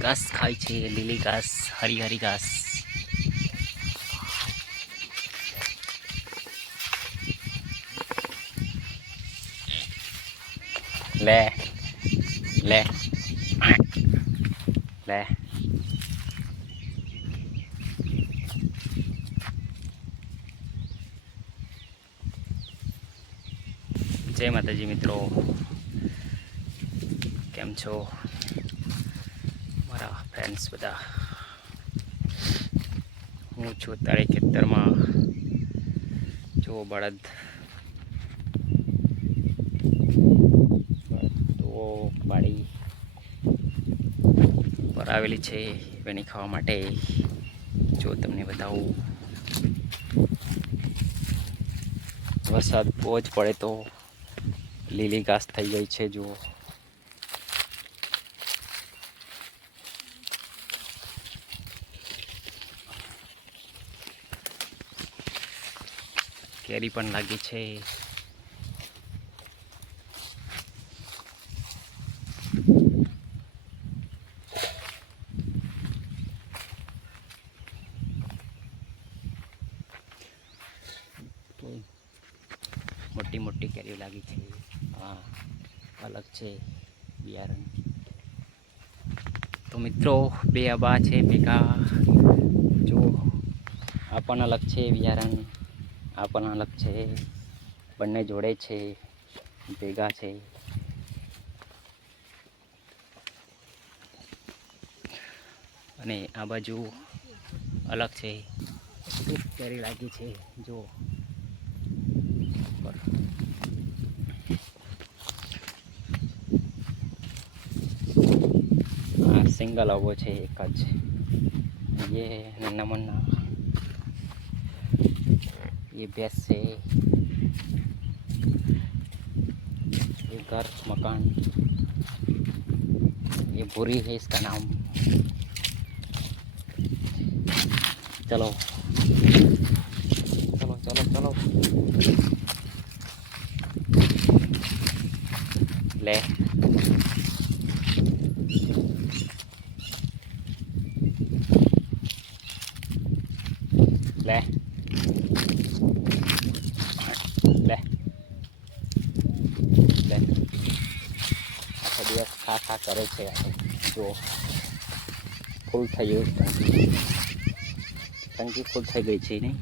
ઘાસ ખાય છે, લીલી ઘાસ, હરી હરી ઘાસ. લે લે લે. જય માતાજી મિત્રો, કેમ છો મારા ફ્રેન્ડ્સ બધા? હું છું અત્યારે ખેતરમાં. જો બળદ તો બાળી પર આવેલી છે વેણી ખાવા માટે. જો તમને બતાવું, વરસાદ બહુ જ પડે તો લીલી ઘાસ થઈ ગઈ છે. જુઓ, કેરી પણ લાગી છે. મોટી મોટી કેરીઓ લાગી છે. હા, અલગ છે બિયારણ. તો મિત્રો, બે આબા છે ભેગા. જો આ પણ અલગ છે બિયારણ, આ પણ અલગ છે. બંને જોડે છે, ભેગા છે. અને આ બાજુ અલગ છે. એક કેરી લાગી છે. જો સિંગલ આવો છે એક જ. ये नन्ना मुन्ना, ये भैंस है, ये घर मकान, ये भूरी है इसका नाम. चलो चलो चलो चलो ले. લે લે લે. આખો દિવસ ખા ખા કરે છે. જો ફૂલ થઈ ગયું, ટંકી ફૂલ થઈ ગઈ છે નહીં.